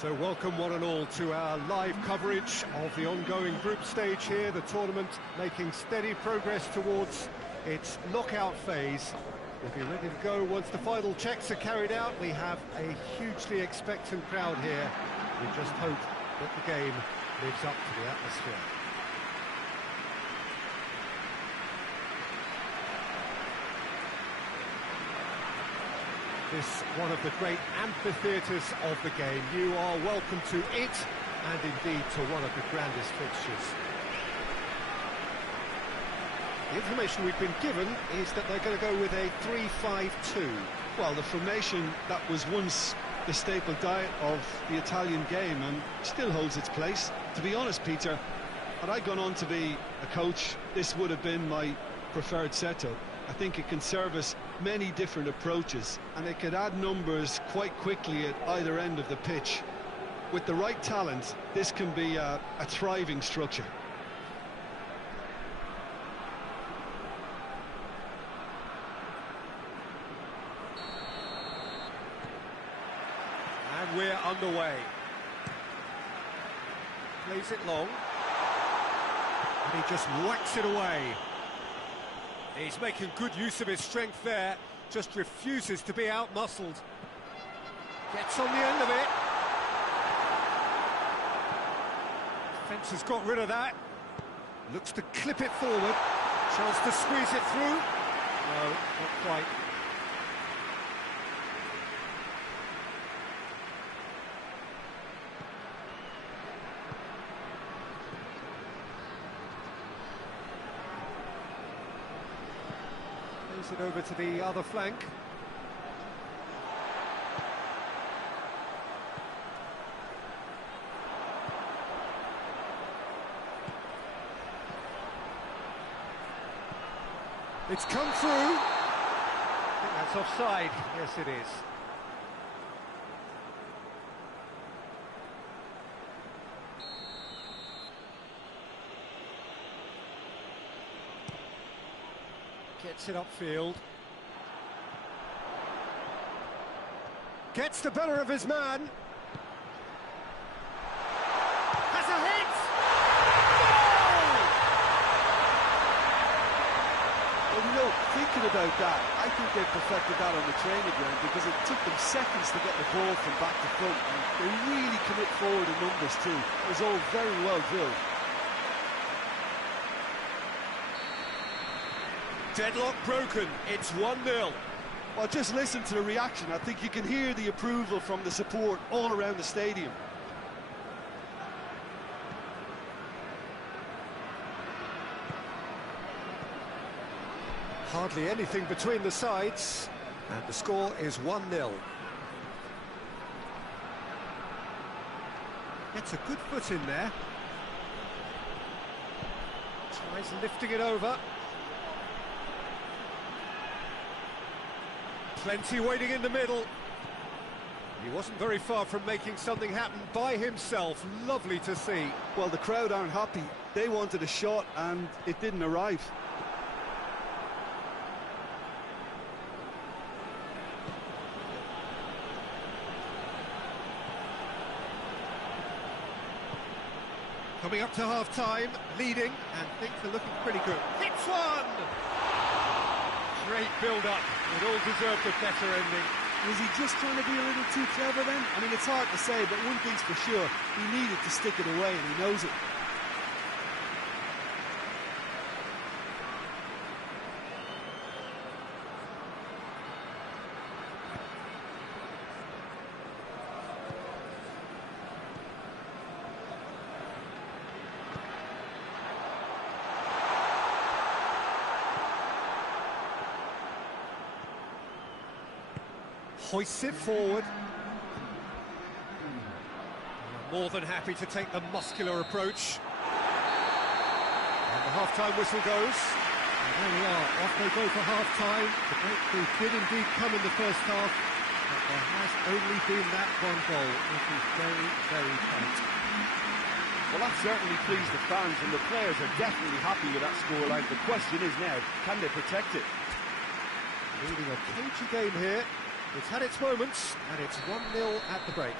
So welcome one and all to our live coverage of the ongoing group stage here, the tournament making steady progress towards its knockout phase. We'll be ready to go once the final checks are carried out. We have a hugely expectant crowd here. We just hope that the game lives up to the atmosphere. This one of the great amphitheatres of the game. You are welcome to it, and indeed to one of the grandest fixtures. The information we've been given is that they're going to go with a 3-5-2. Well, the formation that was once the staple diet of the Italian game and still holds its place. To be honest, Peter, had I gone on to be a coach, this would have been my preferred setup. I think it can service many different approaches, and it could add numbers quite quickly at either end of the pitch. With the right talent, this can be a thriving structure. And we're underway. Plays it long. And he just whacks it away. He's making good use of his strength there, just refuses to be out-muscled. Gets on the end of it. Defence has got rid of that. Looks to clip it forward. Chance to squeeze it through. No, not quite. It over to the other flank. It's come through. I think that's offside. Yes, it is. Gets it upfield. Gets the better of his man. Has a hit! Goal! Well, you know, thinking about that, I think they perfected that on the training ground because it took them seconds to get the ball from back to front. And they really commit forward in numbers too. It was all very well drilled. Deadlock broken, it's 1-0. Well, just listen to the reaction. I think you can hear the approval from the support all around the stadium. Hardly anything between the sides, and the score is 1-0. Gets a good foot in there. Tries lifting it over. Plenty waiting in the middle. He wasn't very far from making something happen by himself. Lovely to see. Well, the crowd aren't happy. They wanted a shot and it didn't arrive. Coming up to half-time, leading, and things are looking pretty good. Hits one! Great build-up. It all deserved a better ending. Was he just trying to be a little too clever then? I mean, it's hard to say, but one thing's for sure, he needed to stick it away, and he knows it. Hoists it forward. More than happy to take the muscular approach. And the half-time whistle goes. And there we are, off they go for half-time. The breakthrough did indeed come in the first half, but there has only been that one goal. It is very, very tight. Well, that certainly pleased the fans, and the players are definitely happy with that scoreline. The question is now, can they protect it? Leading a cagey game here. It's had its moments, and it's 1-0 at the break.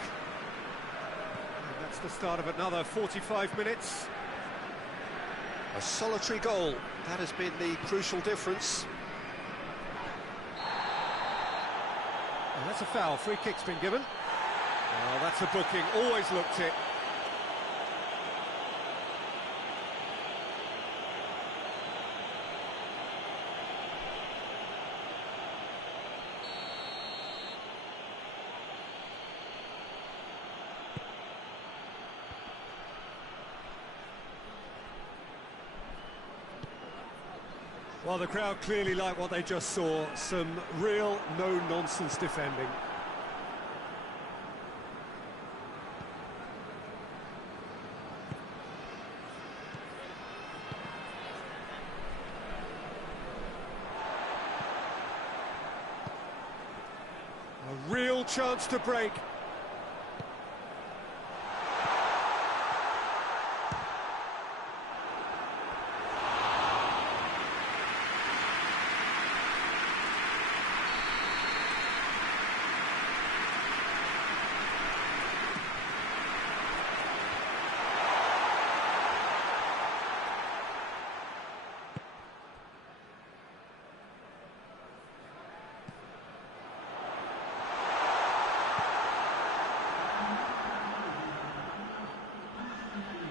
That's the start of another 45 minutes. A solitary goal, that has been the crucial difference. Well, that's a foul, free kick's been given. Well, that's a booking, always looked it. Well, the crowd clearly like what they just saw, some real no-nonsense defending. A real chance to break.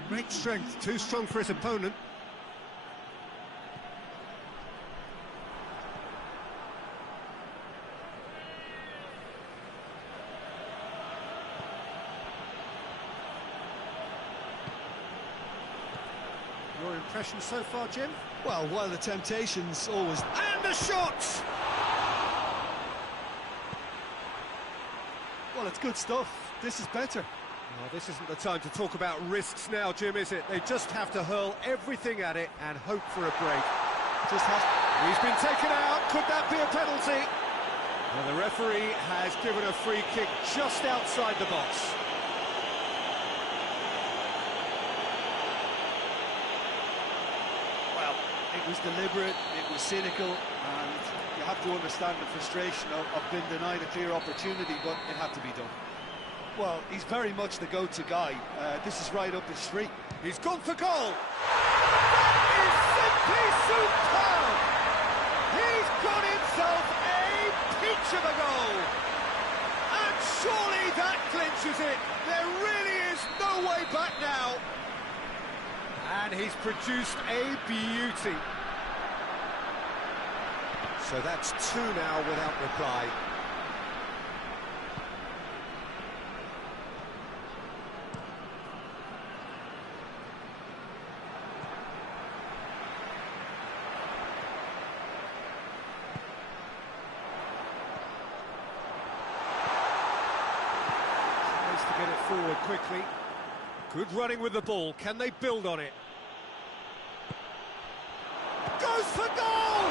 Great strength, too strong for his opponent. Your impression so far, Jim? Well, while the temptation's always... And the shot! Well, it's good stuff. This is better. Oh, this isn't the time to talk about risks now, Jim, is it? They just have to hurl everything at it and hope for a break. He's been taken out. Could that be a penalty? Well, the referee has given a free kick just outside the box. Well, it was deliberate, it was cynical, and you have to understand the frustration of being denied a clear opportunity, but it had to be done. Well, he's very much the go-to guy. This is right up his street. He's gone for goal. That is simply superb. He's got himself a peach of a goal. And surely that clinches it. There really is no way back now. And he's produced a beauty. So that's two now without reply. To get it forward quickly. Good running with the ball. Can they build on it? Goes for goal!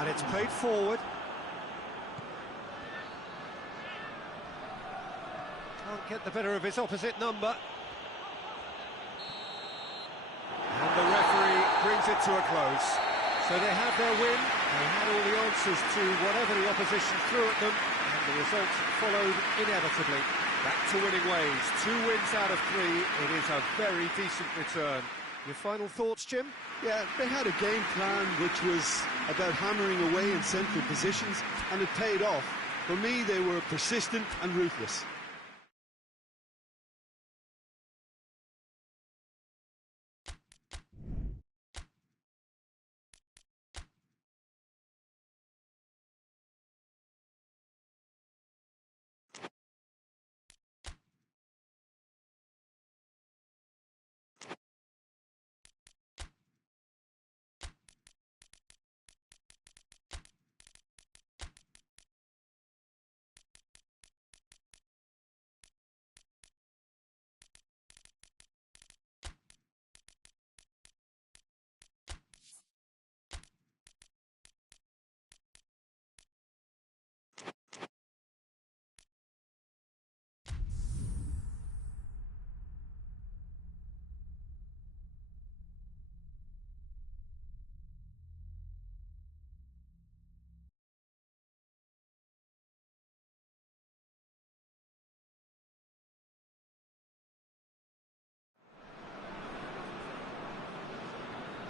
And it's played forward. Can't get the better of his opposite number. And the referee brings it to a close. So they have their win, they had all the answers to whatever the opposition threw at them, and the results followed inevitably. Back to winning ways, 2 wins out of 3, it is a very decent return. Your final thoughts, Jim? Yeah, they had a game plan which was about hammering away in central positions, and it paid off. For me, they were persistent and ruthless.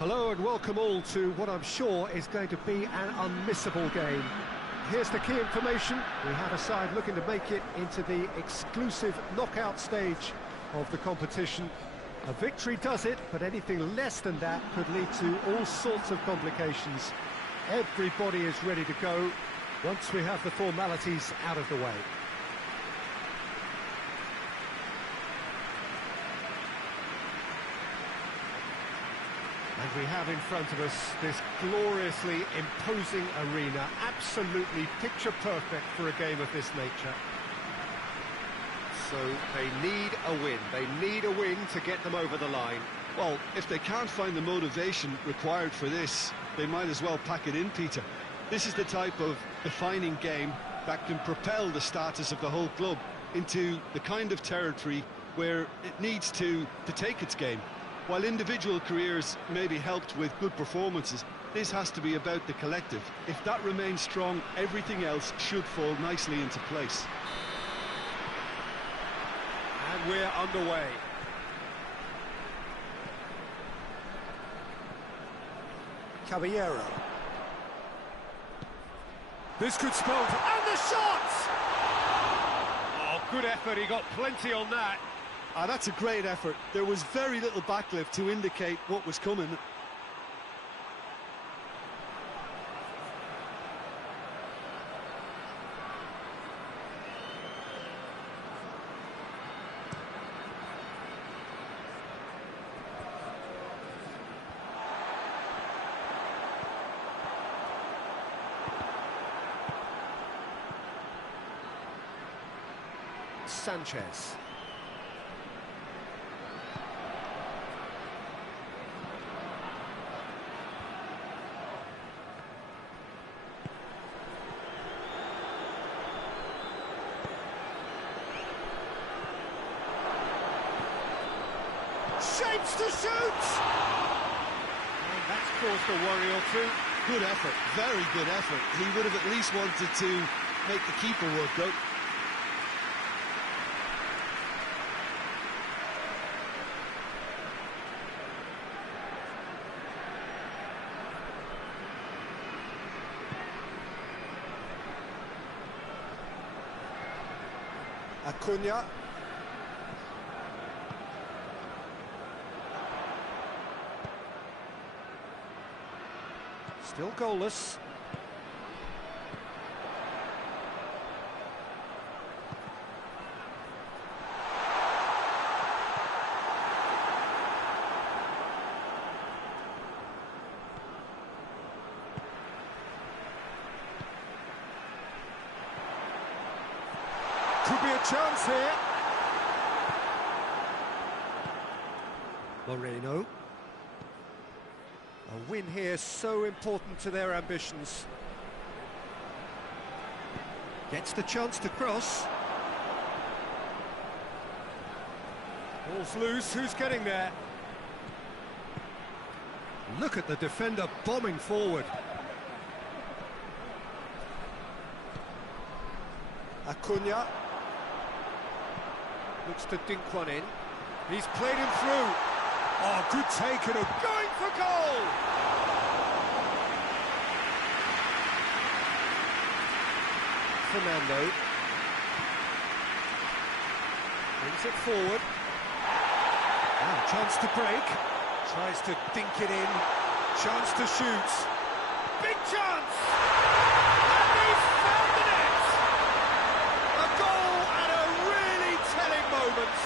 Hello and welcome all to what I'm sure is going to be an unmissable game. Here's the key information. We have a side looking to make it into the exclusive knockout stage of the competition. A victory does it, but anything less than that could lead to all sorts of complications. Everybody is ready to go once we have the formalities out of the way. And we have in front of us this gloriously imposing arena, absolutely picture perfect for a game of this nature. So they need a win. They need a win to get them over the line. Well, if they can't find the motivation required for this, they might as well pack it in, Peter. This is the type of defining game that can propel the status of the whole club into the kind of territory where it needs to take its game. While individual careers may be helped with good performances, this has to be about the collective. If that remains strong, everything else should fall nicely into place. And we're underway. Caballero. This could spell... And the shot! Oh, good effort. He got plenty on that. That's a great effort. There was very little backlift to indicate what was coming. Sanchez. Shapes to shoot! And that's caused a worry or two. Good effort, very good effort. He would have at least wanted to make the keeper work though. Acuna. Still goalless. Could be a chance here. Moreno. A win here so important to their ambitions. Gets the chance to cross. Ball's loose, who's getting there? Look at the defender bombing forward. Acuna. Looks to dink one in. He's played him through. Oh, good take and going for goal! Fernando. Brings it forward. Ah, chance to break. Tries to dink it in. Chance to shoot. Big chance! And he's found the net! A goal at a really telling moment.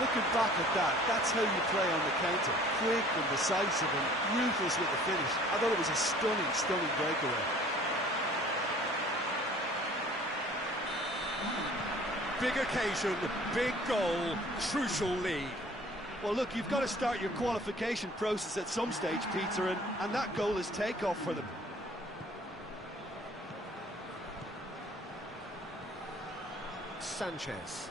Looking back at that, that's how you play on the counter. Quick and decisive and ruthless with the finish. I thought it was a stunning, stunning breakaway. Big occasion, big goal, crucial lead. Well, look, you've got to start your qualification process at some stage, Peter, and that goal is takeoff for them. Sanchez.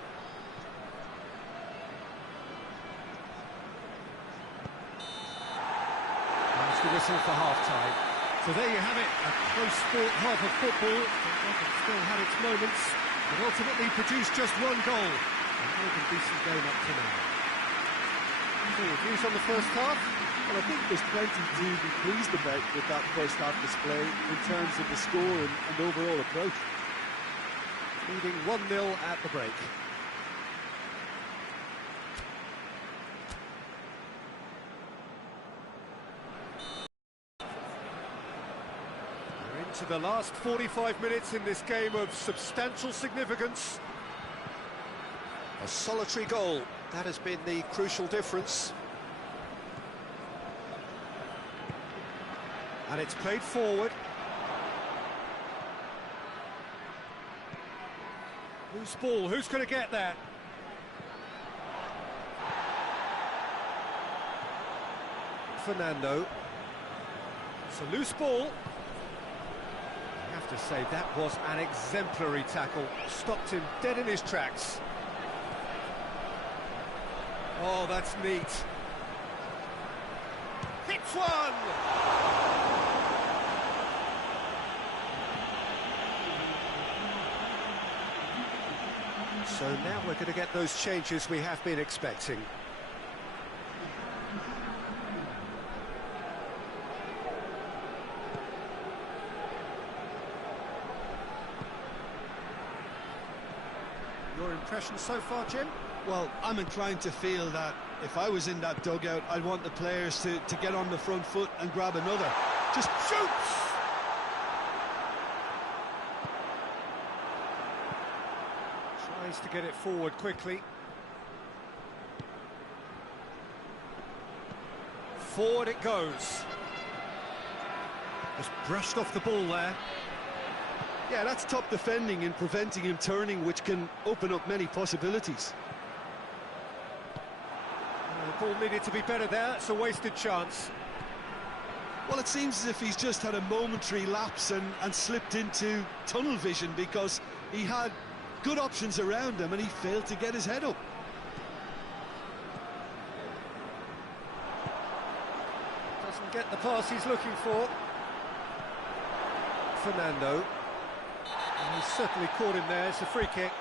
The whistle for half-time. So there you have it, a close sport half of football. It still had its moments, but ultimately produced just one goal. And more than decent game up to now. So, views on the first half? Well, I think there's plenty to be pleased about with that first half display in terms of the score and overall approach. Leading 1-0 at the break. We're into the last 45 minutes in this game of substantial significance. A solitary goal, that has been the crucial difference. And it's played forward. Loose ball, who's going to get that? Fernando. It's a loose ball. I have to say, that was an exemplary tackle. Stopped him dead in his tracks. Oh, that's neat. Hits one! So now we're going to get those changes we have been expecting. Your impression so far, Jim? Well, I'm inclined to feel that if I was in that dugout, I'd want the players to get on the front foot and grab another. Just shoots! Tries to get it forward quickly. Forward it goes. Just brushed off the ball there. Yeah, that's top defending and preventing him turning, which can open up many possibilities. The ball needed to be better there. It's a wasted chance. Well, it seems as if he's just had a momentary lapse and slipped into tunnel vision, because he had good options around him and he failed to get his head up. Doesn't get the pass he's looking for. Fernando. He's certainly caught him there. It's a free kick.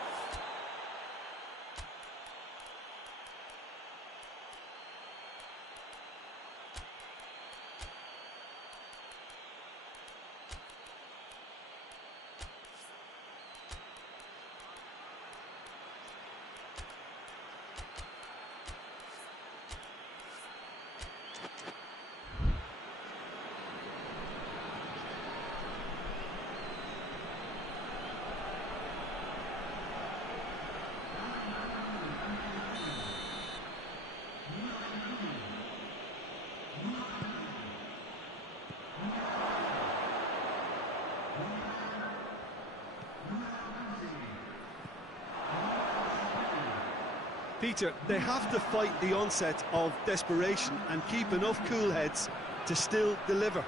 Peter, they have to fight the onset of desperation and keep enough cool heads to still deliver.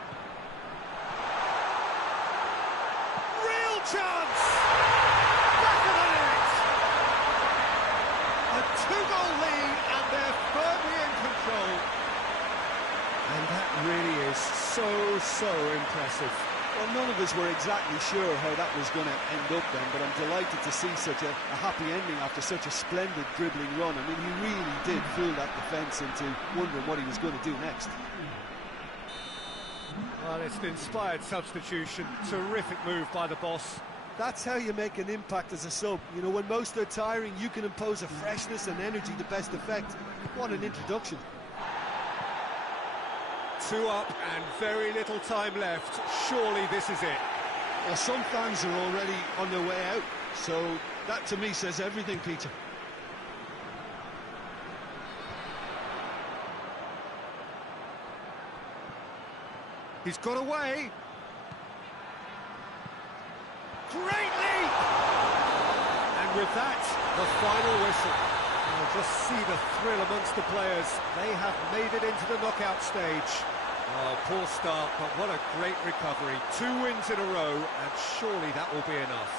Real chance! Back of the net! A two-goal lead and they're firmly in control. And that really is so impressive. Well, none of us were exactly sure how that was going to end up then, but I'm delighted to see such a happy ending after such a splendid dribbling run. I mean, he really did fool that defence into wondering what he was going to do next. Well, it's an inspired substitution. Terrific move by the boss. That's how you make an impact as a sub. You know, when most are tiring, you can impose a freshness and energy to best effect. What an introduction. 2 up and very little time left. Surely this is it. Well, some fans are already on their way out, so that to me says everything, Peter. He's got away. Great leap! And with that, the final whistle. I'll just see the thrill amongst the players. They have made it into the knockout stage. Oh, poor start, but what a great recovery. 2 wins in a row, and surely that will be enough.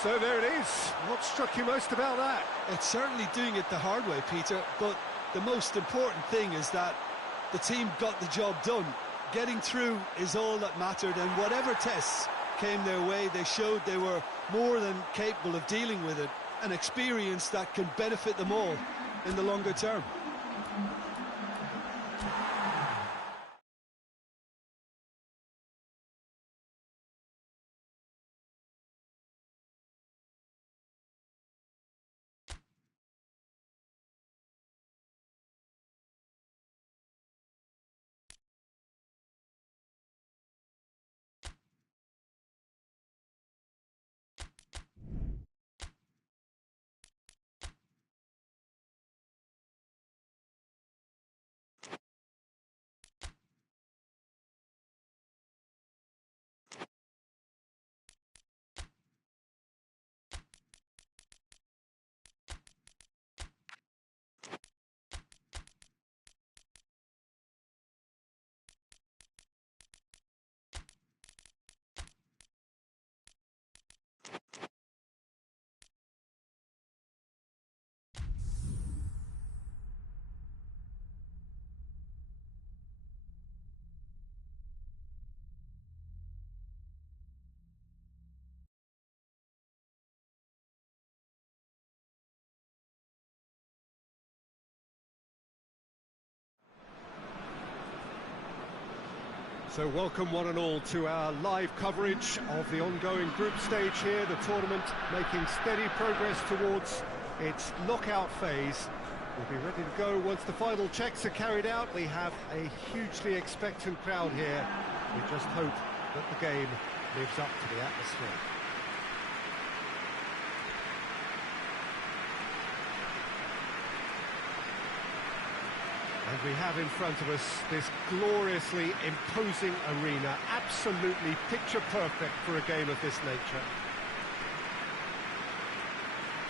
So there it is. What struck you most about that? It's certainly doing it the hard way, Peter, but the most important thing is that the team got the job done. Getting through is all that mattered, and whatever tests came their way, they showed they were more than capable of dealing with it. An experience that can benefit them all in the longer term. So welcome one and all to our live coverage of the ongoing group stage here, the tournament making steady progress towards its knockout phase. We'll be ready to go once the final checks are carried out. We have a hugely expectant crowd here. We just hope that the game lives up to the atmosphere. And we have in front of us this gloriously imposing arena, absolutely picture perfect for a game of this nature.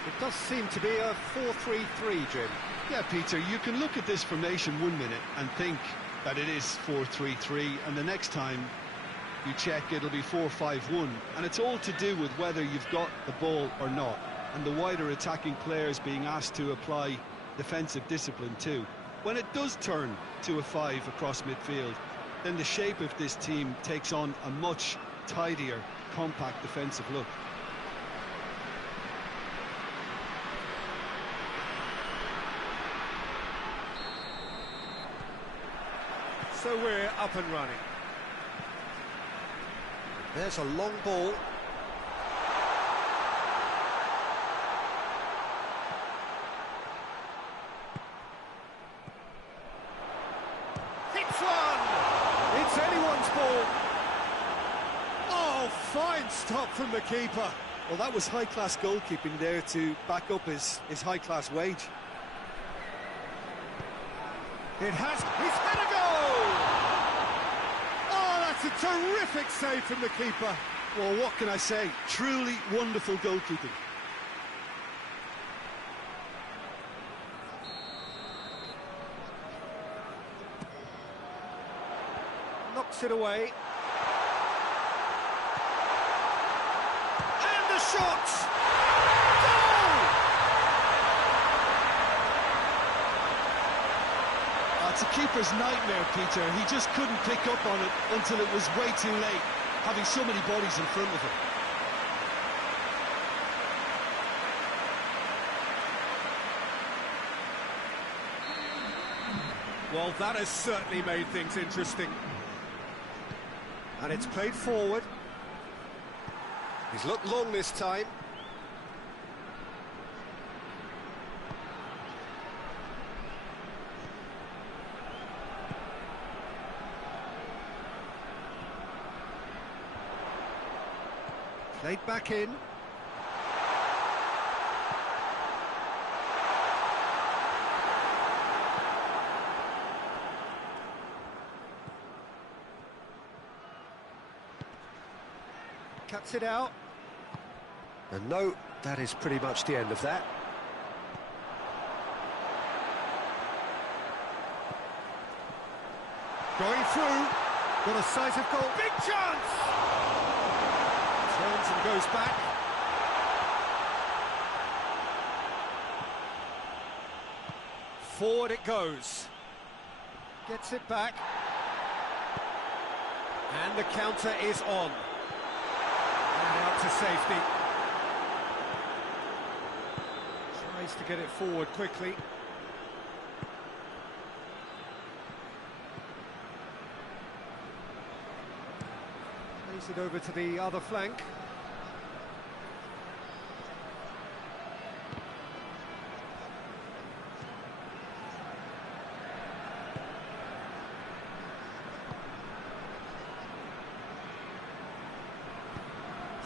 It does seem to be a 4-3-3, Jim. Yeah, Peter, you can look at this formation 1 minute and think that it is 4-3-3, and the next time you check it'll be 4-5-1, and it's all to do with whether you've got the ball or not, and the wider attacking players being asked to apply defensive discipline too. When it does turn to a 5 across midfield, then the shape of this team takes on a much tidier, compact defensive look. So we're up and running. There's a long ball. Hits one! It's anyone's ball. Oh, fine stop from the keeper. Well, that was high-class goalkeeping there to back up his high-class wage. He's had a goal! Oh, that's a terrific save from the keeper. Well, what can I say? Truly wonderful goalkeeping. Knocks it away. And the shot! Goal! It's a keeper's nightmare, Peter. He just couldn't pick up on it until it was way too late, having so many bodies in front of him. Well, that has certainly made things interesting. And it's played forward. He's looked long this time. Played back in. Cuts it out. And no, that is pretty much the end of that. Going through. Got a sight of goal. Big chance! Turns and goes back. Forward it goes. Gets it back. And the counter is on. And out to safety. Tries to get it forward quickly. Plays it over to the other flank.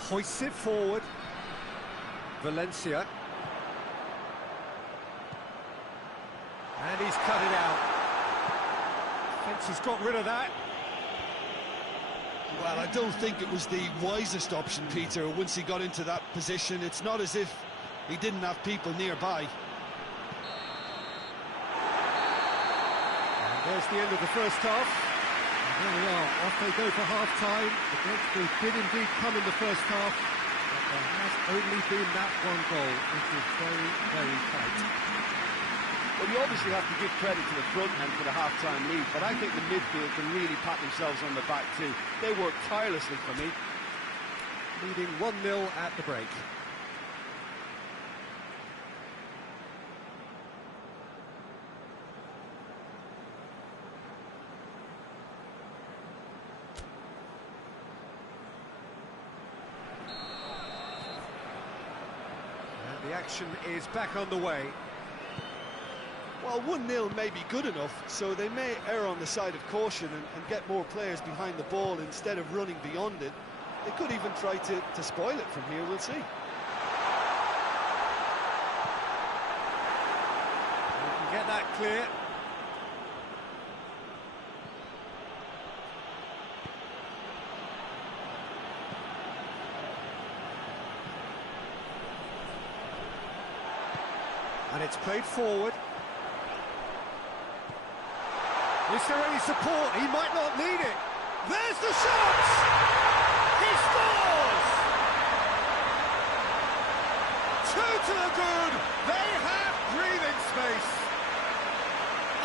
Hoists it forward. Valencia. And he's cut it out. Fence has got rid of that. Well, I don't think it was the wisest option, Peter, once he got into that position. It's not as if he didn't have people nearby. And there's the end of the first half. And there we are, off they go for half-time. The breakthrough did indeed come in the first half, but there has only been that one goal. It was very, very tight. Well, you obviously have to give credit to the front men for the half-time lead, but I think the midfield can really pat themselves on the back too. They worked tirelessly for me. Leading 1-0 at the break. The action is back on the way. Well, 1-0 may be good enough, so they may err on the side of caution and get more players behind the ball instead of running beyond it. They could even try to spoil it from here, we'll see. You can get that clear. And it's played forward. Is there any support? He might not need it. There's the shot! He scores! 2 to the good. They have breathing space.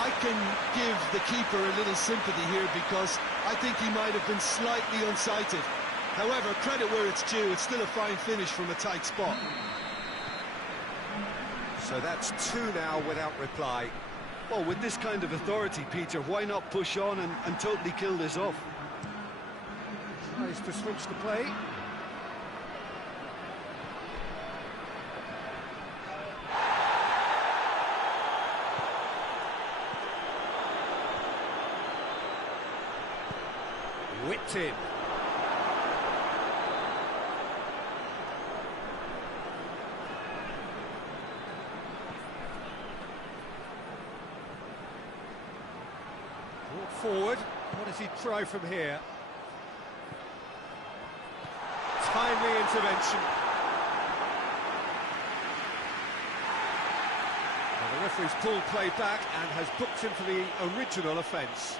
I can give the keeper a little sympathy here because I think he might have been slightly unsighted. However, credit where it's due, it's still a fine finish from a tight spot. So that's 2 now without reply. Well, with this kind of authority, Peter, why not push on and totally kill this off? Tries to switch the play. Whipped in. Brought forward. What does he try from here? Timely intervention. Well, the referee's pulled play back and has booked him for the original offence.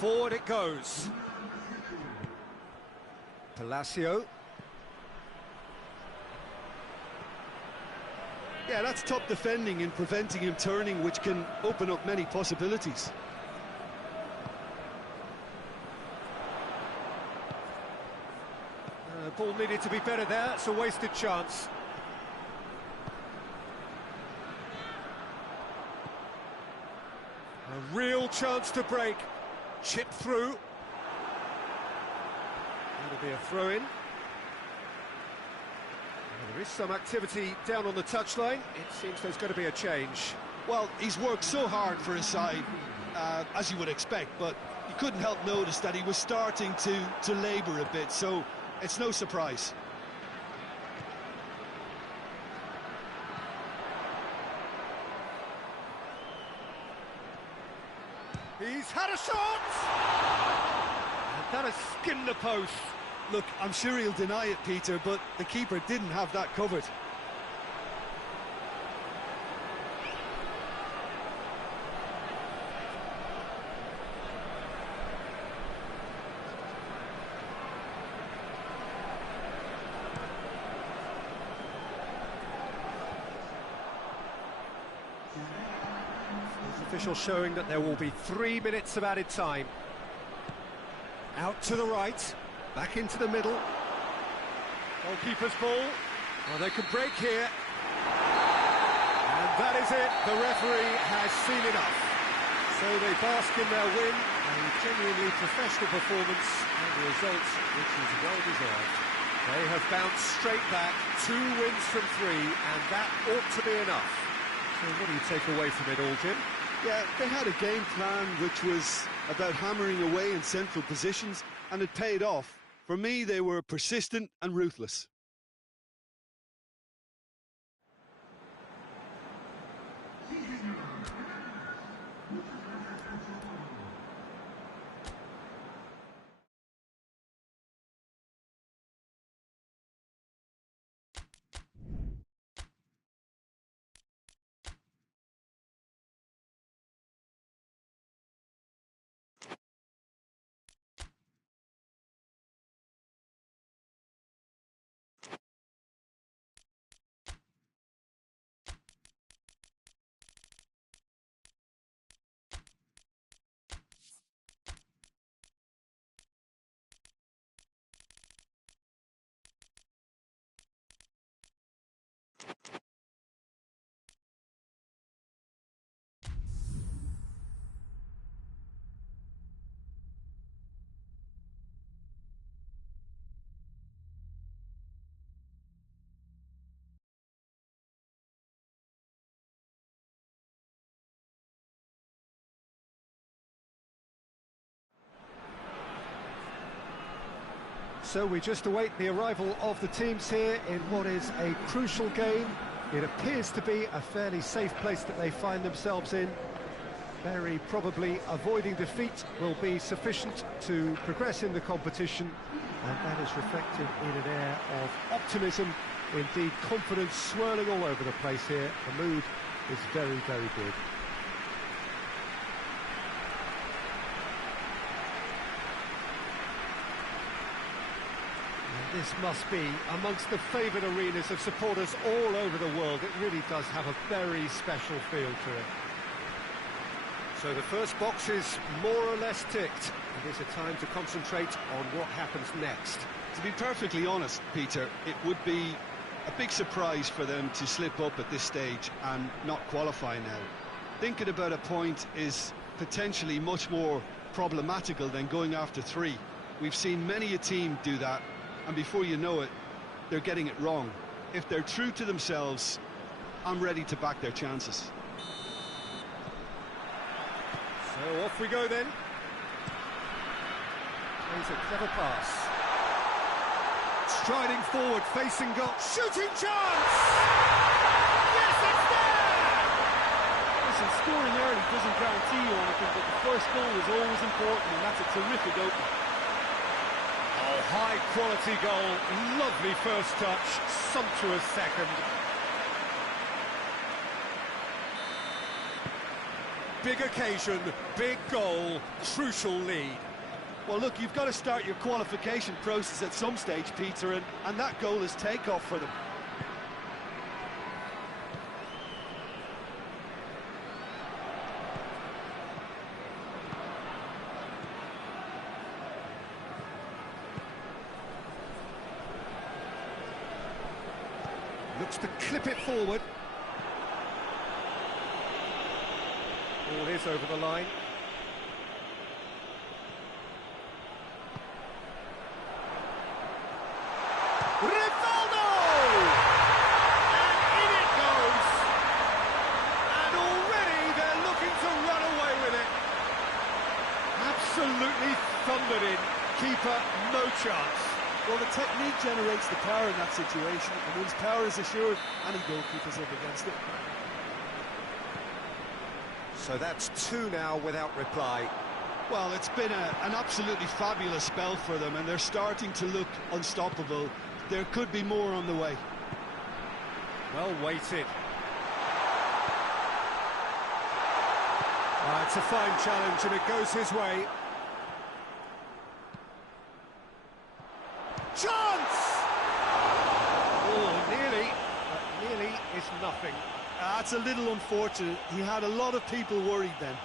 Forward it goes. Palacio. Yeah, that's top defending and preventing him turning, which can open up many possibilities. Ball needed to be better there. It's a wasted chance. A real chance to break. Chip through. That'll be a throw-in. There is some activity down on the touchline. It seems there's going to be a change. Well, he's worked so hard for his side, as you would expect, but you couldn't help notice that he was starting to labour a bit, so it's no surprise. He's had a shot! And that has skimmed the post. Look, I'm sure he'll deny it, Peter, but the keeper didn't have that covered. Official showing that there will be 3 minutes of added time. Out to the right, back into the middle. Goalkeeper's ball. Oh, they can break here. And that is it. The referee has seen enough. So they bask in their win. A genuinely professional performance and the result which is well deserved. They have bounced straight back, 2 wins from 3, and that ought to be enough. So what do you take away from it all, Jim? Yeah, they had a game plan which was about hammering away in central positions, and it paid off. For me, they were persistent and ruthless. So we just await the arrival of the teams here in what is a crucial game. It appears to be a fairly safe place that they find themselves in. Very probably avoiding defeat will be sufficient to progress in the competition, and that is reflected in an air of optimism, indeed confidence swirling all over the place here. The mood is very, very good. This must be amongst the favoured arenas of supporters all over the world. It really does have a very special feel to it. So the first box is more or less ticked. It is a time to concentrate on what happens next. To be perfectly honest, Peter, it would be a big surprise for them to slip up at this stage and not qualify now. Thinking about a point is potentially much more problematical than going after 3. We've seen many a team do that, and before you know it, they're getting it wrong. If they're true to themselves, I'm ready to back their chances. So off we go then. Plays a clever pass. Striding forward, facing goal. Shooting chance! Yes, it's there! Listen, scoring early doesn't guarantee you anything, but the first goal is always important, and that's a terrific opener. Oh, high-quality goal. Lovely first touch. Sumptuous second. Big occasion, big goal, crucial lead. Well, look, you've got to start your qualification process at some stage, Peter, and that goal is takeoff for them. Looks to clip it forward. Ball is over the line. Rivaldo! And in it goes! And already they're looking to run away with it. Absolutely thundered in. Keeper, no chance. Well, the technique generates the power in that situation, and once power is assured, any goalkeeper's up against it. So that's 2 now without reply. Well, it's been an absolutely fabulous spell for them, and they're starting to look unstoppable. There could be more on the way. Well weighted. It's a fine challenge, and it goes his way. Chance! Oh, nearly, but nearly is nothing. That's a little unfortunate. He had a lot of people worried then.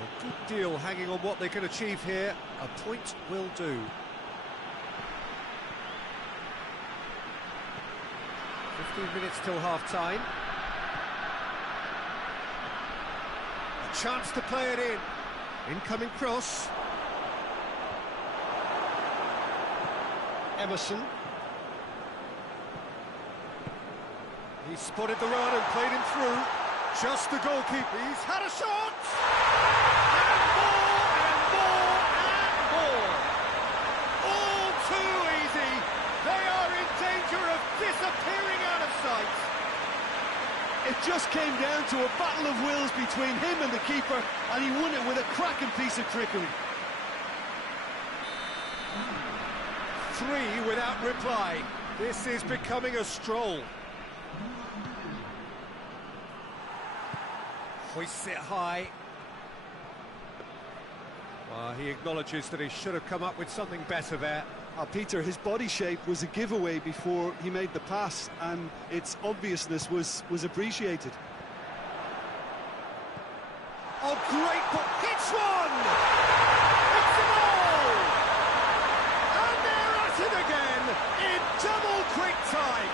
A good deal hanging on what they can achieve here. A point will do. 15 minutes till half-time. A chance to play it in. Incoming cross. Emerson. He spotted the run and played him through. Just the goalkeeper. He's had a shot! And more, and more, and more! All too easy. They are in danger of disappearing out of sight. It just came down to a battle of wills between him and the keeper, and he won it with a cracking piece of trickery. 3 without reply. This is becoming a stroll. Hoists it high. Well, he acknowledges that he should have come up with something better there. Peter, his body shape was a giveaway before he made the pass, and its obviousness was appreciated. Oh, great ball! Hits one! It's a goal! And they're at it again in double quick time.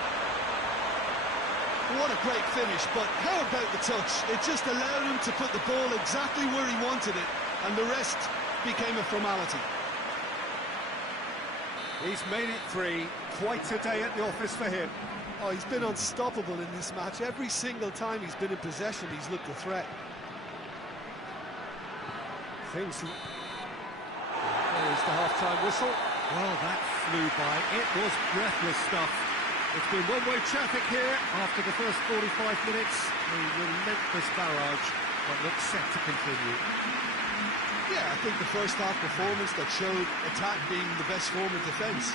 What a great finish. but how about the touch? It just allowed him to put the ball exactly where he wanted it, and the rest became a formality. He's made it 3. Quite a day at the office for him. Oh, he's been unstoppable in this match. Every single time he's been in possession, he's looked a threat. There's the half-time whistle. Well, that flew by. It was breathless stuff. It's been one-way traffic here after the first 45 minutes. A relentless barrage, but looks set to continue. Yeah, I think the first half performance that showed attack being the best form of defence.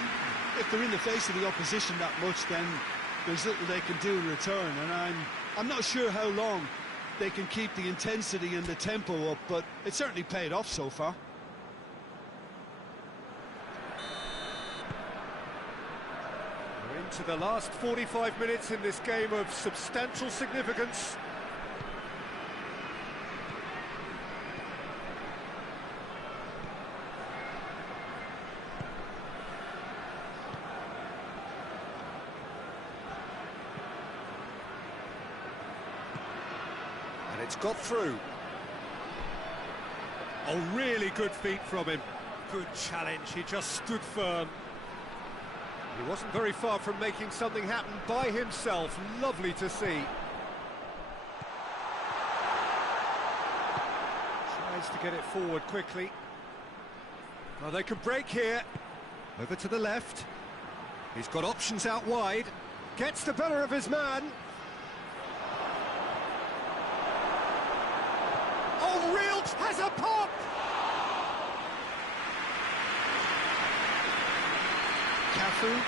If they're in the face of the opposition that much, then there's little they can do in return, and I'm not sure how long they can keep the intensity and the tempo up, but it certainly paid off so far. We're into the last 45 minutes in this game of substantial significance. It's got through. Oh, really good feet from him. Good challenge, he just stood firm. He wasn't very far from making something happen by himself. Lovely to see. Tries to get it forward quickly. Oh, they can break here. Over to the left. He's got options out wide. Gets the better of his man. Has a pop! Cafu.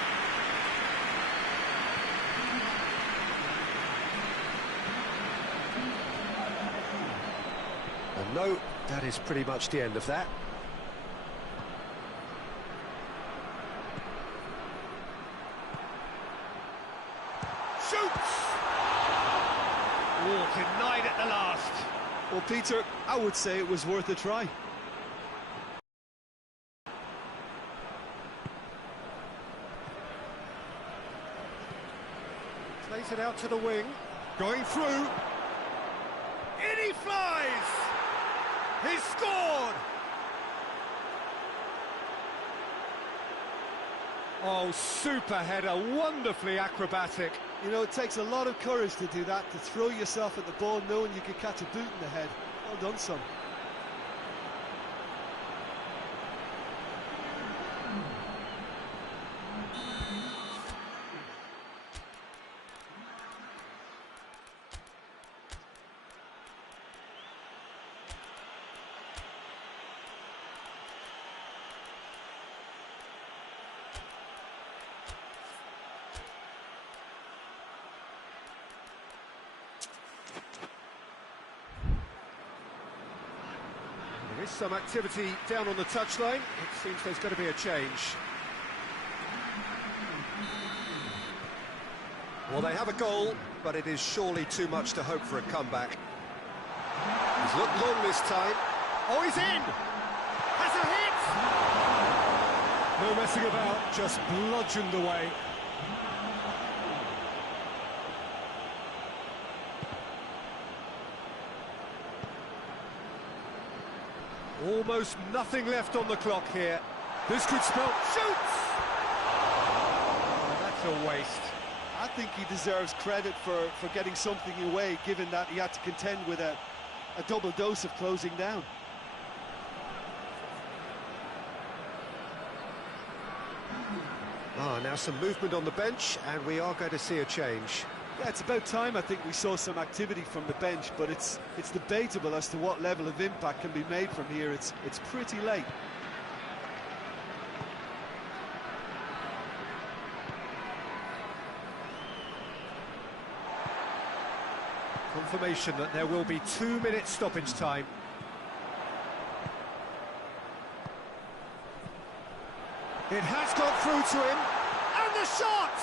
And no, that is pretty much the end of that. Shoots! Oh, denied at the last. Well, Peter, I would say it was worth a try. Plays it out to the wing. Going through. In he flies! He's scored! Oh, super header, wonderfully acrobatic. You know, it takes a lot of courage to do that, to throw yourself at the ball knowing you could catch a boot in the head. Well done, son. There is some activity down on the touchline. It seems there's going to be a change. Well, they have a goal, but it is surely too much to hope for a comeback. He's looked long this time. Oh, he's in! Has a hit! No messing about, just bludgeoned away. Almost nothing left on the clock here. This could spell... Shoots! Oh, that's a waste. I think he deserves credit for getting something away, given that he had to contend with a double dose of closing down. Now some movement on the bench, and we are going to see a change. Yeah, it's about time I think we saw some activity from the bench, but it's debatable as to what level of impact can be made from here. It's pretty late. Confirmation that there will be 2 minutes stoppage time. It has got through to him, and the shot!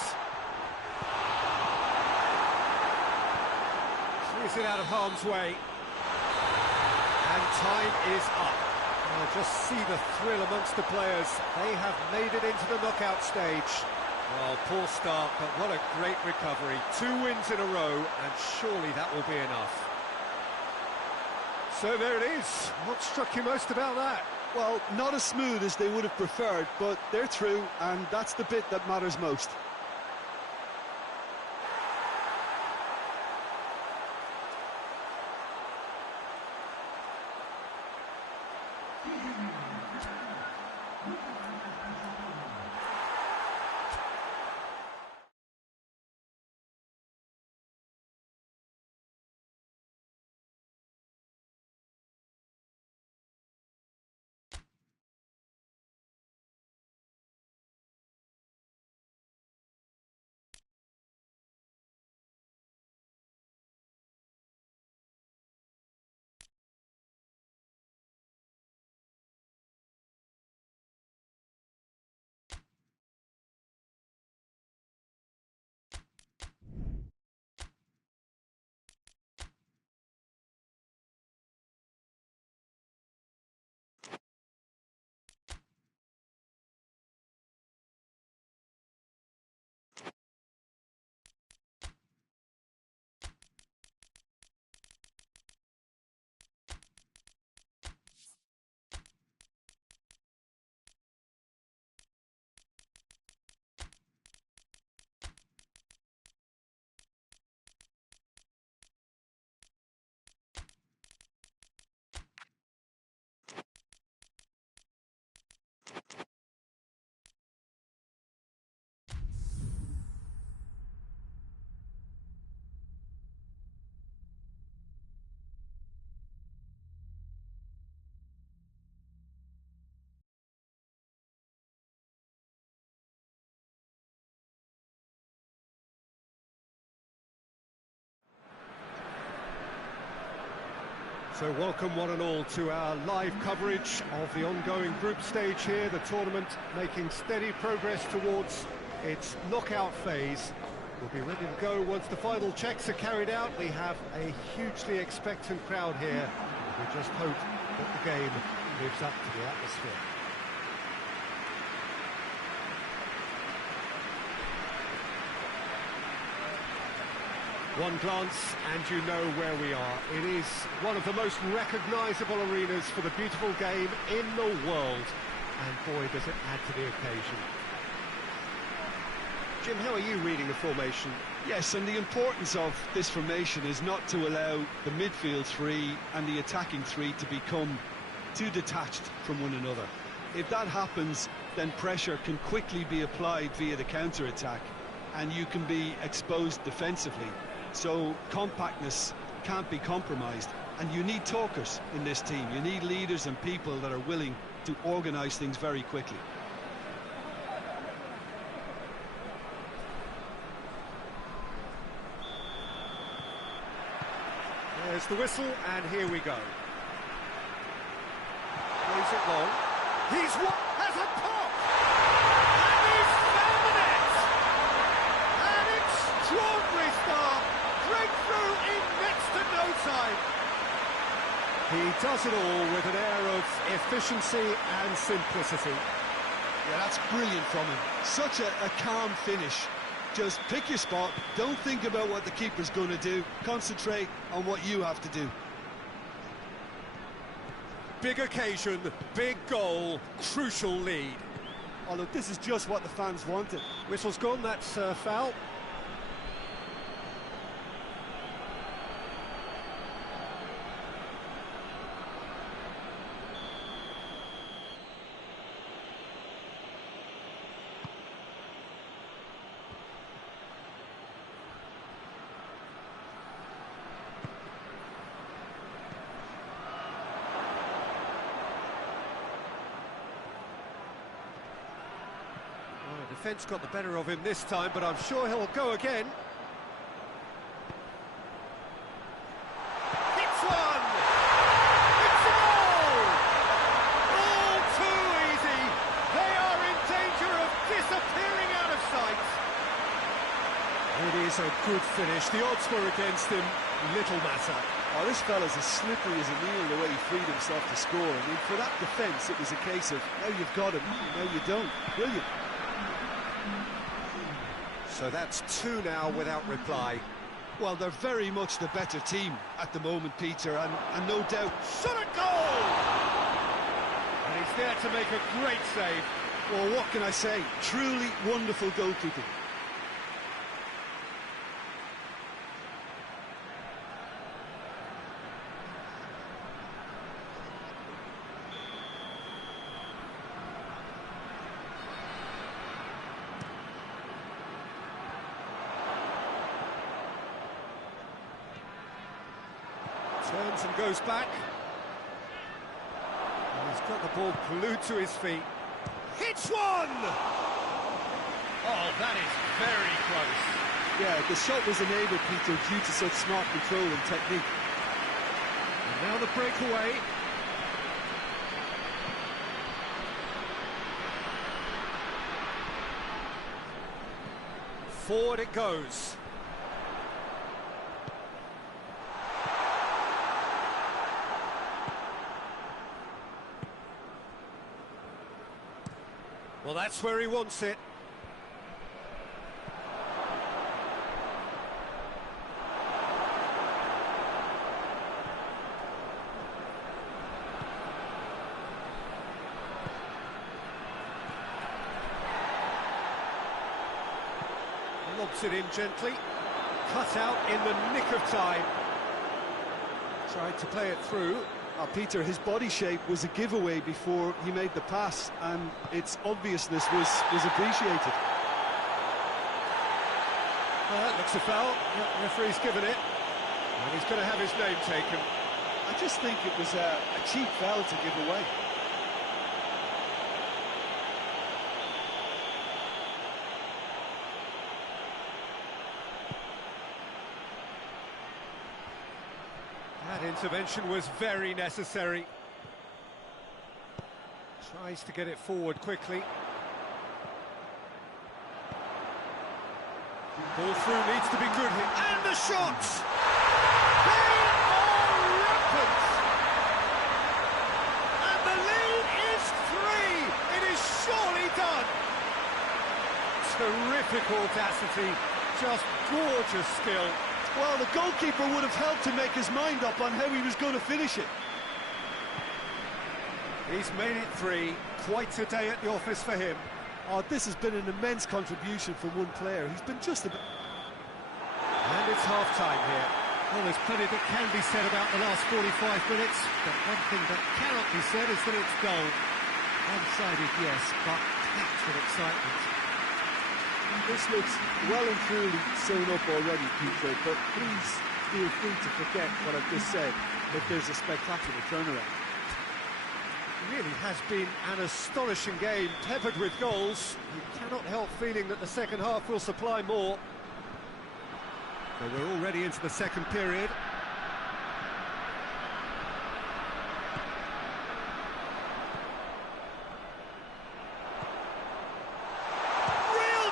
Clears it out of harm's way. And time is up. Just see the thrill amongst the players. They have made it into the knockout stage. Well, poor start, but what a great recovery. 2 wins in a row, and surely that will be enough. So there it is. What struck you most about that? Well, not as smooth as they would have preferred, but they're through, and that's the bit that matters most. So welcome one and all to our live coverage of the ongoing group stage here, the tournament making steady progress towards its knockout phase. We'll be ready to go once the final checks are carried out. We have a hugely expectant crowd here. We just hope that the game lives up to the atmosphere. One glance and you know where we are. It is one of the most recognisable arenas for the beautiful game in the world. And boy, does it add to the occasion. Jim, how are you reading the formation? Yes, and the importance of this formation is not to allow the midfield three and the attacking three to become too detached from one another. If that happens, then pressure can quickly be applied via the counter-attack, and you can be exposed defensively. So compactness can't be compromised, and you need talkers in this team. You need leaders and people that are willing to organise things very quickly. There's the whistle, and here we go. Plays it long. He's what has a pop! And he's found the net! An extraordinary start! Breakthrough in next to no time! He does it all with an air of efficiency and simplicity. Yeah, that's brilliant from him. Such a calm finish. Just pick your spot, don't think about what the keeper's going to do, concentrate on what you have to do. Big occasion, big goal, crucial lead. Oh look, this is just what the fans wanted. Whistle's gone, that's foul. Defence got the better of him this time, but I'm sure he'll go again. Hits one! It's a goal! All too easy. They are in danger of disappearing out of sight. It is a good finish. The odds were against him. Little matter. Oh, this fella's as slippery as a needle the way he freed himself to score. I mean, for that defence, it was a case of, now you've got him, now you don't. Brilliant. So that's two now without reply. Well, they're very much the better team at the moment, Peter, and no doubt... Shot at goal! And he's there to make a great save. Well, what can I say? Truly wonderful goalkeeping. Turns and goes back. And he's got the ball glued to his feet. Hits one! Oh, that is very close. Yeah, the shot was enabled, Peter, due to such smart control and technique. And now the breakaway. Forward it goes. Well, that's where he wants it. Lobs it in gently. Cut out in the nick of time. Tried to play it through. Peter, his body shape was a giveaway before he made the pass, and its obviousness was appreciated. Well, that looks a foul. The referee's given it. And he's going to have his name taken. I just think it was a cheap foul to give away. That intervention was very necessary. Tries to get it forward quickly. Ball through needs to be good here. And the shots! They are rampant! And the lead is 3! It is surely done! Terrific audacity, just gorgeous skill. Well, the goalkeeper would have helped to make his mind up on how he was going to finish it. He's made it 3. Quite a day at the office for him. Oh, this has been an immense contribution from one player. He's been just a bit... And it's half-time here. Well, there's plenty that can be said about the last 45 minutes, but one thing that cannot be said is that it's dull. One-sided, yes, but packed with excitement. This looks well and truly sewn up already, Peter, but please feel free to forget what I've just said if there's a spectacular turnaround. It really has been an astonishing game, peppered with goals. You cannot help feeling that the second half will supply more. So we're already into the second period.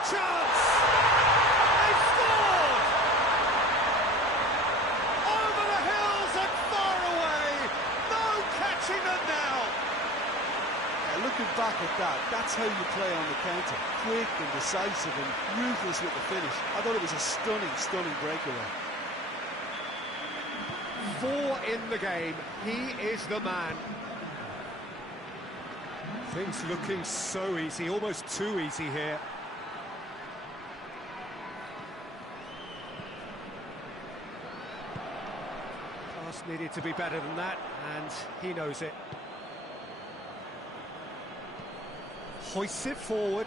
Chance! They've scored! Over the hills and far away! No catching them now! Yeah, looking back at that, that's how you play on the counter. Quick and decisive and ruthless with the finish. I thought it was a stunning, stunning breakaway. 4 in the game. He is the man. Things looking so easy, almost too easy here. Needed to be better than that, and he knows it. Hoists it forward.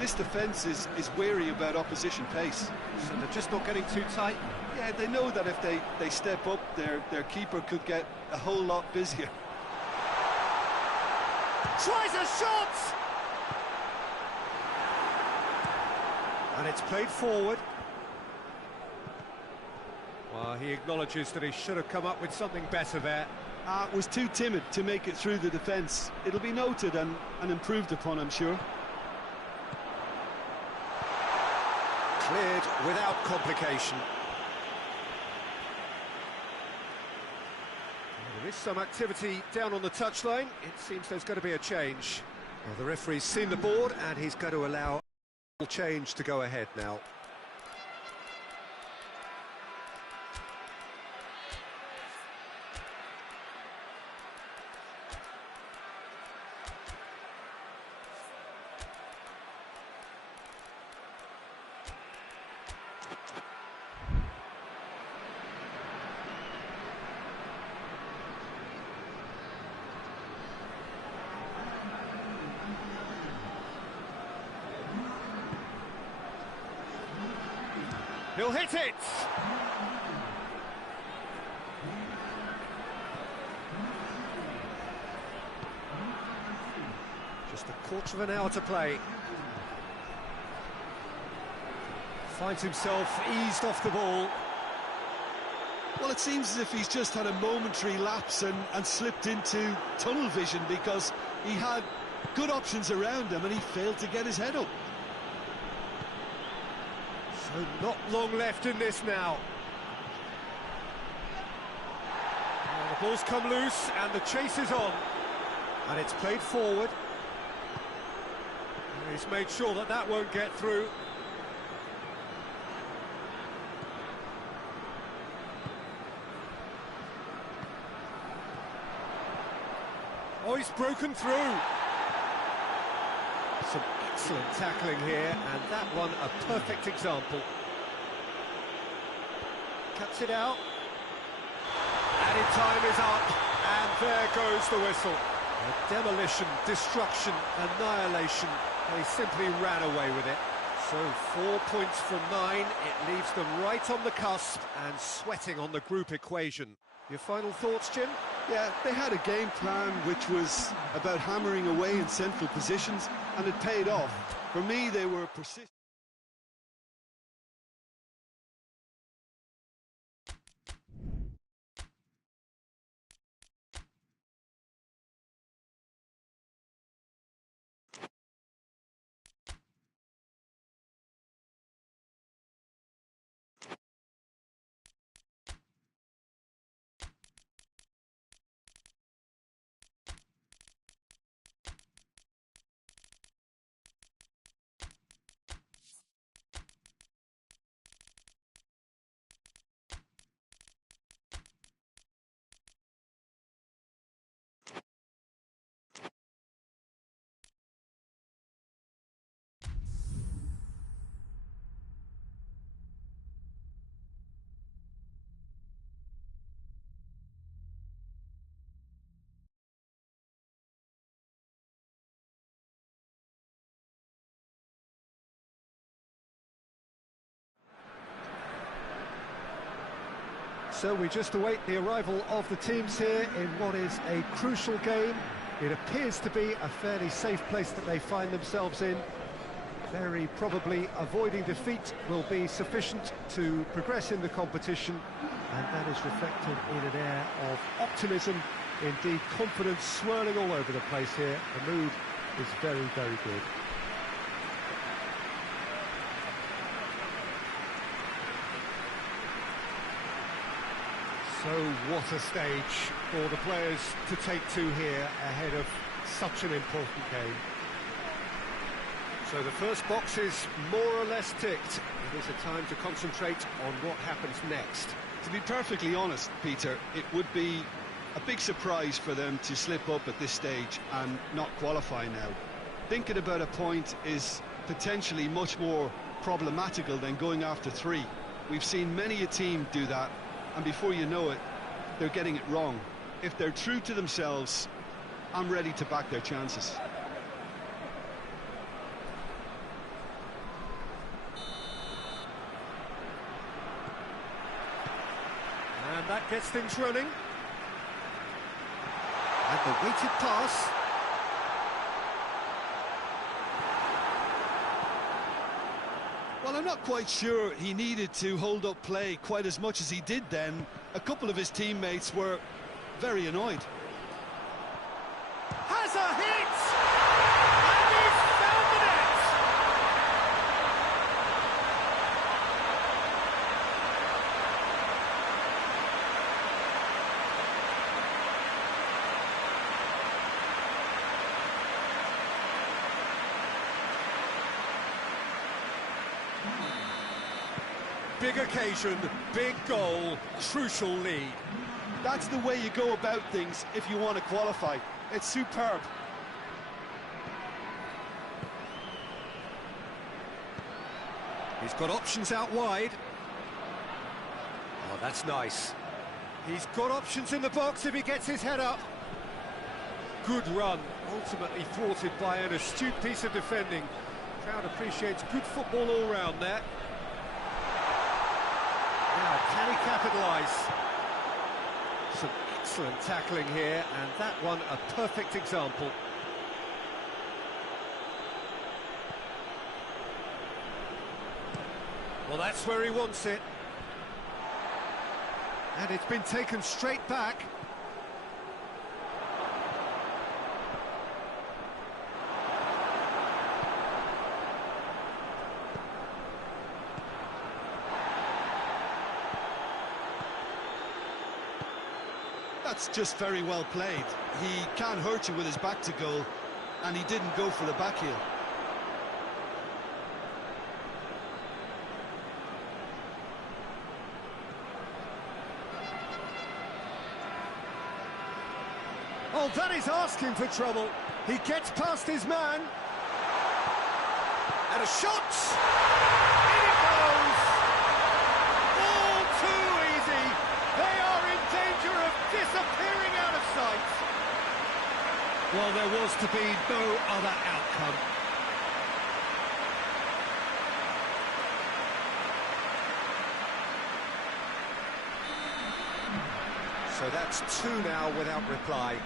This defence is wary about opposition pace. So they're just not getting too tight. Yeah, they know that if they step up, their keeper could get a whole lot busier. Tries a shot! And it's played forward. Well, he acknowledges that he should have come up with something better there. Was too timid to make it through the defence. It'll be noted and improved upon, I'm sure. Cleared without complication. The There is some activity down on the touchline. It seems there's going to be a change. Well, the referee's seen the board and he's going to allow a change to go ahead now. He'll hit it! Just a quarter of an hour to play. Finds himself eased off the ball. Well, it seems as if he's just had a momentary lapse and slipped into tunnel vision, because he had good options around him and he failed to get his head up. So not long left in this now. Well, the ball's come loose and the chase is on. And it's played forward. And he's made sure that that won't get through. Oh, he's broken through. Some excellent tackling here, and that one a perfect example. Cuts it out. Added time is up, and there goes the whistle. A demolition, destruction, annihilation. They simply ran away with it. So 4 points from 9, it leaves them right on the cusp and sweating on the group equation. Your final thoughts, Jim? Yeah, they had a game plan which was about hammering away in central positions, and it paid off. For me, they were persistent. So we just await the arrival of the teams here in what is a crucial game. It appears to be a fairly safe place that they find themselves in. Very probably avoiding defeat will be sufficient to progress in the competition, and that is reflected in an air of optimism, indeed confidence swirling all over the place here. The mood is very, very good. So what a stage for the players to take to here ahead of such an important game. So the first box is more or less ticked. It is a time to concentrate on what happens next. To be perfectly honest, Peter, it would be a big surprise for them to slip up at this stage and not qualify now. Thinking about a point is potentially much more problematical than going after 3. We've seen many a team do that, and before you know it, they're getting it wrong. If they're true to themselves, I'm ready to back their chances. And that gets things running. And the weighted pass. Well, I'm not quite sure he needed to hold up play quite as much as he did then. A couple of his teammates were very annoyed. Has a hit! And he's found the net! Big occasion, big goal, crucial lead. That's the way you go about things if you want to qualify. It's superb. He's got options out wide. Oh, that's nice. He's got options in the box if he gets his head up. Good run, ultimately thwarted by an astute piece of defending. Crowd appreciates good football all round there. Now, can he capitalise? Some excellent tackling here, and that one a perfect example. Well, that's where he wants it. And it's been taken straight back. That's just very well played. He can't hurt you with his back to goal, and he didn't go for the back heel. Oh, that is asking for trouble. He gets past his man. And a shot! In it goes! All too easy. They are in danger of disappearing out of sight. Well, there was to be no other outcome. So that's two now without reply.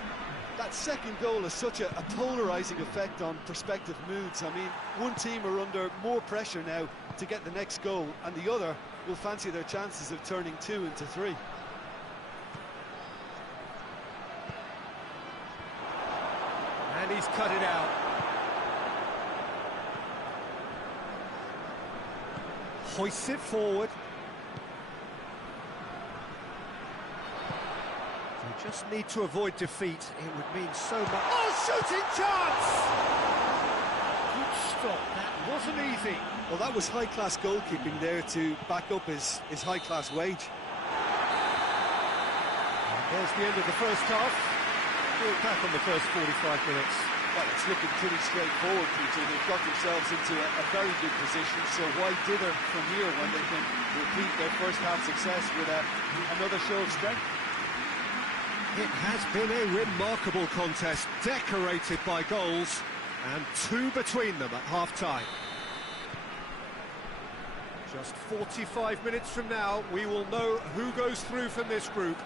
That second goal has such a polarising effect on prospective moods. I mean, one team are under more pressure now to get the next goal, and the other will fancy their chances of turning 2 into 3. And he's cut it out. Hoists it forward. They just need to avoid defeat. It would mean so much. Oh, shooting chance! Good stop. That wasn't easy. Well, that was high-class goalkeeping there to back up his high-class wage. And there's the end of the first half. We'll back on the first 45 minutes. Well, it's looking pretty straightforward, Peter. They've got themselves into a very good position, so why dither from here when they can repeat their first half success with another show of strength? It has been a remarkable contest, decorated by goals, and 2 between them at half-time. Just 45 minutes from now, we will know who goes through from this group.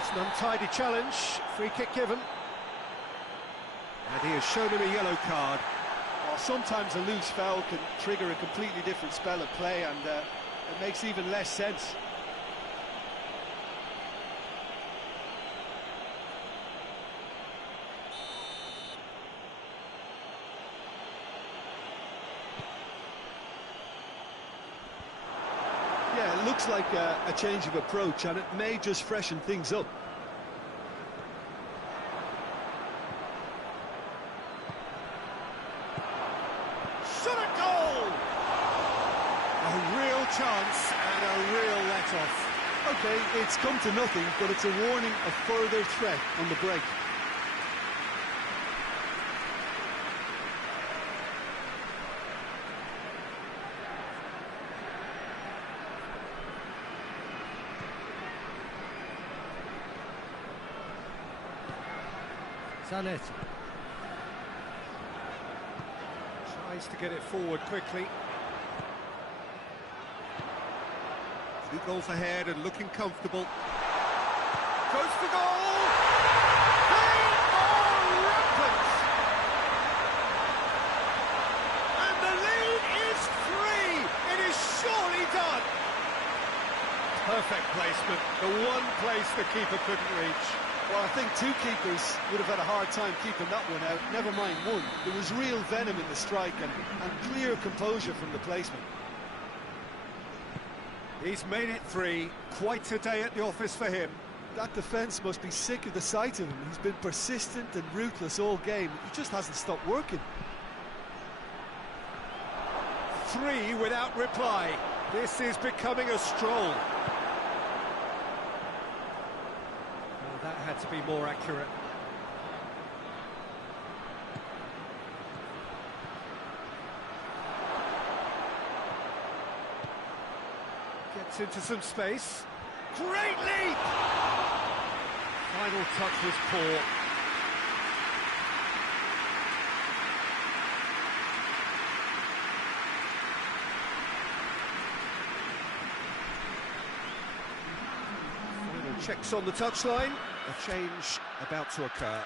It's an untidy challenge, free kick given. And he has shown him a yellow card. Well, sometimes a loose foul can trigger a completely different spell of play, and it makes even less sense. Yeah, it looks like a change of approach, and it may just freshen things up. Shot at goal! A real chance and a real let-off. Okay, it's come to nothing, but it's a warning of further threat on the break. Zanetti tries to get it forward quickly. 2 goals ahead and looking comfortable. Goes for goal! They are rampant! And the lead is 3! It is surely done! Perfect placement, the one place the keeper couldn't reach. Well, I think 2 keepers would have had a hard time keeping that one out, never mind 1. There was real venom in the strike and clear composure from the placement. He's made it 3, quite a day at the office for him. That defence must be sick of the sight of him. He's been persistent and ruthless all game. He just hasn't stopped working. 3 without reply. This is becoming a stroll. Well, that had to be more accurate. Gets into some space. Great leap! Final touch was poor. Final checks on the touchline. A change about to occur.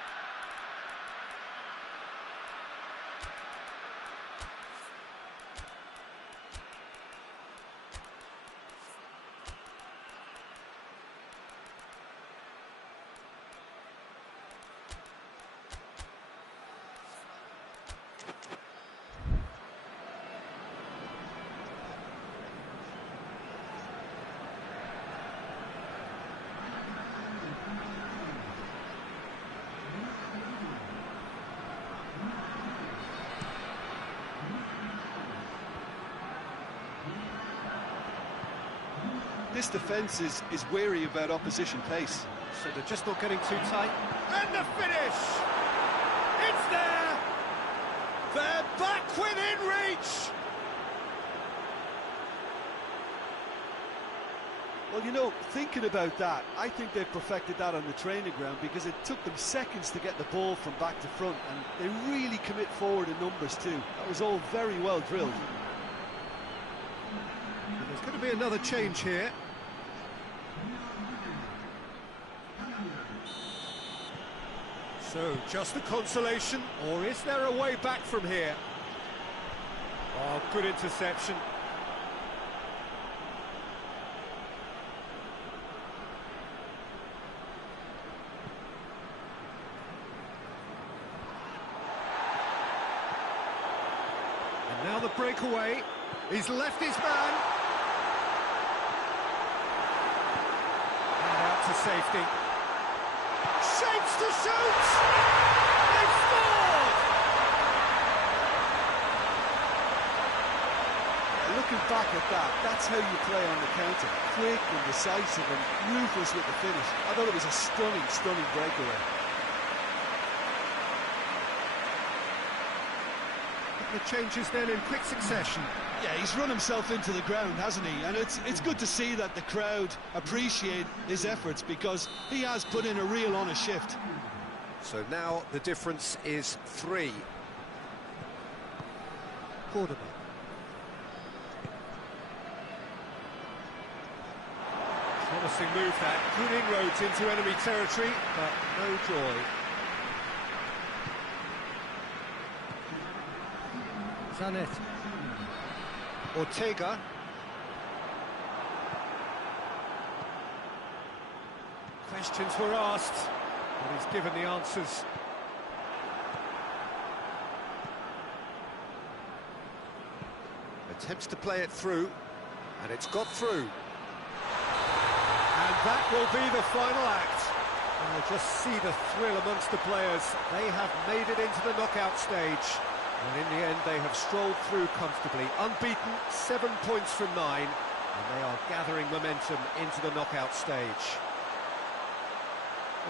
This defence is wary about opposition pace. So they're just not getting too tight. And the finish! It's there! They're back within reach! Well, you know, thinking about that, I think they've perfected that on the training ground because it took them seconds to get the ball from back to front, and they really commit forward in numbers too. That was all very well drilled. There's going to be another change here. So, just a consolation, or is there a way back from here? Oh, good interception. And now the breakaway. He's left his man. And out to safety. Shapes to shoot! They've scored! Looking back at that, that's how you play on the counter. Quick and decisive and ruthless with the finish. I thought it was a stunning, stunning breakaway. The changes then in quick succession. Yeah, he's run himself into the ground, hasn't he? And it's good to see that the crowd appreciate his efforts because he has put in a real honest shift. So now the difference is 3. Cordoba. Promising move that. Good inroads into enemy territory, but no joy. Zanet. Ortega. Questions were asked, but he's given the answers. Attempts to play it through, and it's got through. And that will be the final act. And just see the thrill amongst the players. They have made it into the knockout stage. And in the end, they have strolled through comfortably. Unbeaten, 7 points from 9. And they are gathering momentum into the knockout stage.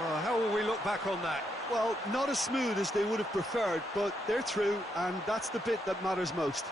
Well, how will we look back on that? Well, not as smooth as they would have preferred, but they're through, and that's the bit that matters most.